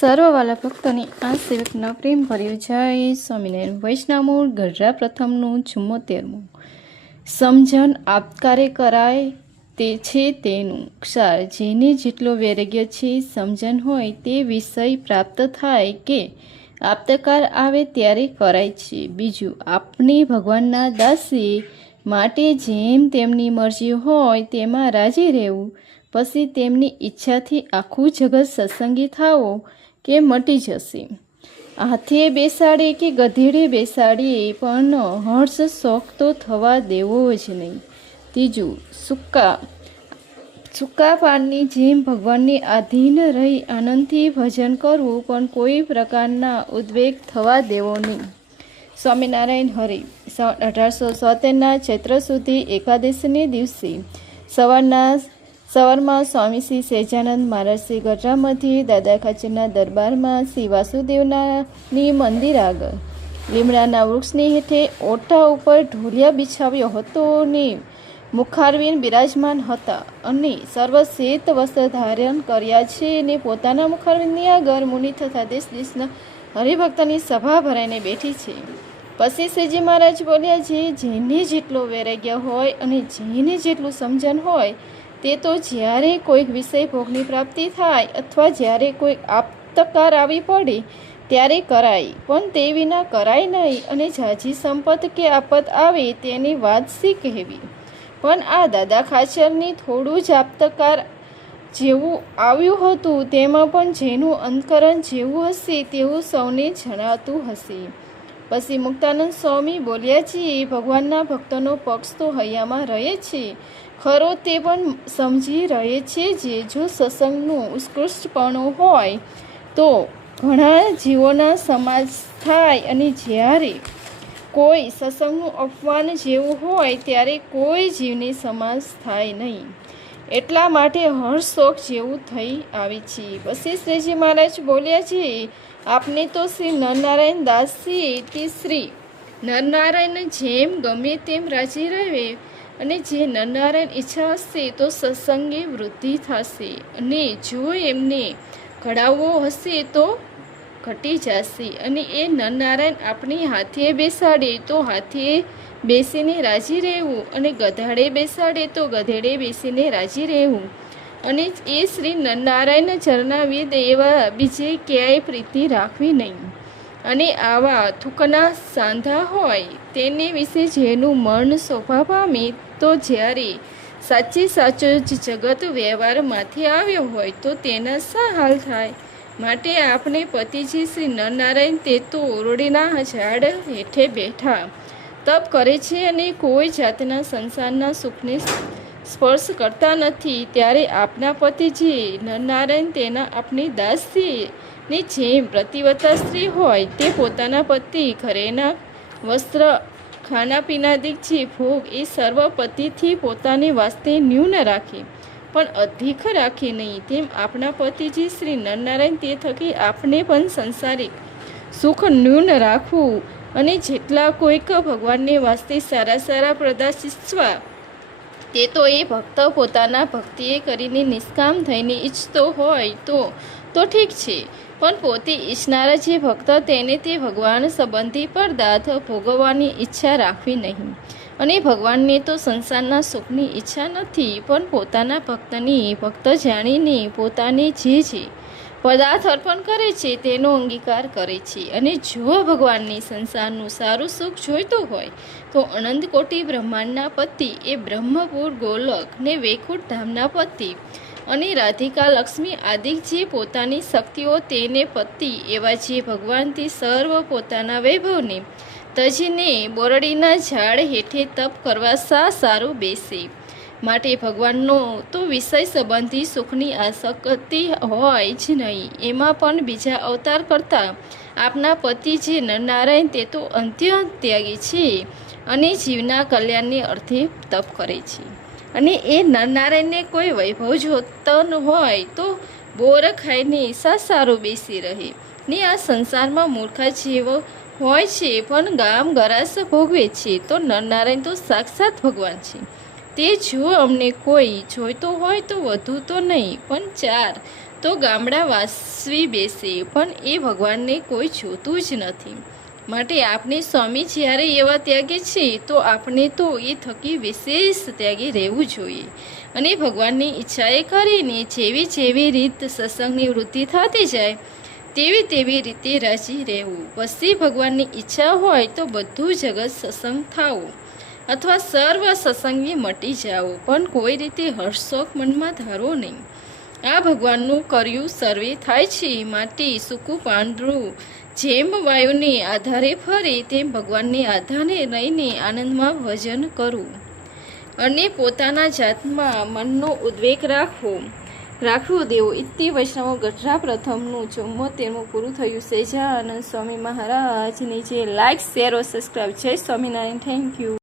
સર્વવાલા ભક્તોની આ સેવકના પ્રેમ ભર્યું જય સ્વામિનારાયણ. વૈષ્ણવ ગઢડા પ્રથમનું 74મું. સમજણ આપકારે કરાય તે છે તેનું ક્ષાર. જેને જેટલો વૈરાગ્ય છે સમજણ હોય તે વિષય પ્રાપ્ત થાય કે આપતકાર આવે ત્યારે કરાય છે. બીજું, આપણે ભગવાનના દાસી માટે જેમ તેમની મરજી હોય તેમાં રાજી રહેવું. પછી તેમની ઈચ્છાથી આખું જગત સત્સંગી થાવો કે મટી જશે. હાથે બેસાડે કે ગધેડે બેસાડીએ પણ હર્ષ શોખ તો થવા દેવો જ નહીં. ત્રીજું, સૂકા પાનની જેમ ભગવાનને આધીન રહી આનંદથી ભજન કરવું, પણ કોઈ પ્રકારના ઉદ્વેગ થવા દેવો નહીં. સ્વામિનારાયણ હરિ. 1877ના ચૈત્ર સુધી એકાદશીને દિવસે સવારમાં સ્વામી શ્રી સહેજાનંદ મહારાજ શ્રી ગઢડામાંથી દાદા ખાચરના દરબારમાં શ્રી વાસુદેવનાની મંદિર આગળ લીમડાના વૃક્ષની હેઠે ઓટા ઉપર ઢોલિયા બિછાવ્યો હતો ને મુખારવિંદ બિરાજમાન હતા અને સર્વ શ્વેત વસ્ત્ર ધારણ કર્યા છે ને પોતાના મુખારવિંદની આગળ મુનિ તથા દેશ દેશના હરિભક્તની સભા ભરાઈને બેઠી છે. પછી શ્રીજી મહારાજ બોલ્યા છે, જેને જેટલો વૈરાગ્ય હોય અને જેને જેટલું સમજણ હોય તે તો જ્યારે કોઈક વિષય ભોગની પ્રાપ્તિ થાય અથવા જ્યારે કોઈક આપતકાર આવી પડે ત્યારે કરાય, પણ તે વિના કરાય નહીં. અને ઝાઝી સંપત કે આપત આવે તેની વાત શી કહેવી. પણ આ દાદા ખાચરની થોડું જ આપતકાર જેવું આવ્યું હતું તેમાં પણ જેનું અંતકરણ જેવું હશે તેવું સૌને જણાતું હશે. પછી મુક્તાનંદ સ્વામી બોલ્યા છે, ભગવાનના ભક્તોનો પક્ષ તો હૈયામાં રહે છે ખરો, તે પણ સમજી રહે છે જે જો સત્સંગનું ઉત્કૃષ્ટપણું હોય તો ઘણા જીવોના સમાજ થાય, અને જ્યારે કોઈ સત્સંગનું અપમાન જેવું હોય ત્યારે કોઈ જીવની સમાજ થાય નહીં. એટલા માટે હર્ષ શોખ જેવું થઈ આવી છે. પછી શ્રીજી મહારાજ બોલ્યા છે, આપને તો શ્રી નરનારાયણ દાસ છીએ તે શ્રી નરનારાયણ જેમ ગમે તેમ રાજી રહે, અને જે નરનારાયણ ઈચ્છા હશે તો સત્સંગે વૃદ્ધિ થશે, અને જો એમને ઘડાવવો હશે તો ઘટી જશે. અને એ નરનારાયણ આપણી હાથે બેસાડે તો હાથે બેસીને રાજી રહેવું, અને ગધાડે બેસાડે તો ગધેડે બેસીને રાજી રહેવું. અને એ શ્રી નરનારાયણ ચરણાવિદ એવા બીજે ક્યાંય પ્રીતિ રાખવી નહીં. અને આવા થૂકના સાંધા હોય તેને વિશે જેનું મન શોભા પામે તો જ્યારે સાચો જ જગત વ્યવહારમાંથી આવ્યો હોય તો તેના શા હાલ થાય. માટે આપણે પતિજી શ્રી નરનારાયણ તે તો ઓરડીના ઝાડ હેઠે બેઠા તપ કરે છે અને કોઈ જાતના સંસારના સુખને સ્પર્શ કરતા નથી. ત્યારે આપના પતિજી નરનારાયણ તેના આપણી દાસી ને જેમ પ્રતિવતા સ્ત્રી હોય તે પોતાના પતિ ઘરેના વસ્ત્ર ખાના પીનાદિક જે ભોગ એ સર્વ પતિથી પોતાની વાસ્તે ન્યૂન રાખે પણ અધિક રાખે નહીં. તેમ આપણા પતિજી શ્રી નરનારાયણ તે થકી આપણે પણ સંસારિક સુખ ન્યૂન રાખવું, અને જેટલા કોઈક ભગવાનને વાસ્તે સારા પ્રદર્શિતવા તે તો એ ભક્ત પોતાના ભક્તિએ કરીને નિષ્કામ થઈને ઈચ્છતો હોય તો ઠીક છે, પણ પોતે ઈચ્છનારા જે ભક્ત તેને તે ભગવાન સંબંધી પદાર્થ ભોગવવાની ઈચ્છા રાખવી નહીં. અને ભગવાનને તો સંસારના સુખની ઈચ્છા નથી, પણ પોતાના ભક્તની ભક્ત જાણીને પોતાને જે પદાર્થ અર્પણ કરે છે તેનો અંગીકાર કરે છે. અને જો ભગવાનને સંસારનું સારું સુખ જોઈતું હોય તો અનંત કોટી બ્રહ્માંડના પતિ એ બ્રહ્મપુર ગોલક ને વૈકુંઠ ધામના પતિ અને રાધિકા લક્ષ્મી આદિ જે પોતાની શક્તિઓ તેને પતિ એવા જે ભગવાનથી સર્વ પોતાના વૈભવને તજીને બોરડીના ઝાડ હેઠે તપ કરવા સારું બેસે. માટે ભગવાનનો તો વિષય સંબંધી સુખની આસક્તિ હોય જ નહીં. એમાં પણ બીજા અવતાર કરતાં આપના પતિ જે નરનારાયણ તે તો અંત્યત્યાગી છે અને જીવના કલ્યાણને અર્થે તપ કરે છે. અને એ નરનારાયણને કોઈ વૈભવ જોતો હોય તો બોર ખાઈને સારું બેસી રહે ને આ સંસારમાં મૂર્ખા જેવો હોય છે પણ ગામ ગરાસ ભોગવે છે. તો નરનારાયણ તો સાક્ષાત ભગવાન છે. તે જો અમને કોઈ જોઈતો હોય તો વધુ તો નહીં પણ 4 તો ગામડા વાસવી બેસે, પણ એ ભગવાનને કોઈ જોતું જ નથી. માટે આપણે સ્વામી જ્યારે એવા ત્યાગી છે તો આપણે તો એ થકી વિશેષ ત્યાગી રહેવું જોઈએ અને ભગવાનની ઈચ્છાએ કરીને જેવી જેવી રીત સત્સંગની વૃત્તિ થતી જાય તેવી રીતે રાજી રહેવું. પછી ભગવાનની ઈચ્છા હોય તો બધું જગત સત્સંગ થવું અથવા સર્વ સત્સંગી મટી જાઓ, પણ કોઈ રીતે હર્ષશોક મનમાં ધારો નહીં. આ ભગવાનનું કર્યું સર્વે થાય છે, માટે સૂકું પાંદડું જેમ વાયુને આધારે ફરે તેમ ભગવાનને આધારે લઈને આનંદમાં ભજન કરવું અને પોતાના જાતમાં મનનો ઉદ્વેગ રાખવું દેવું. ઇતિ વૈષ્ણવ ગઢડા પ્રથમનું 74મું પૂરું થયું. સહેજાનંદ સ્વામી મહારાજની જે લાઈક શેર और સબસ્ક્રાઈબ. જય સ્વામિનારાયણ. Thank you.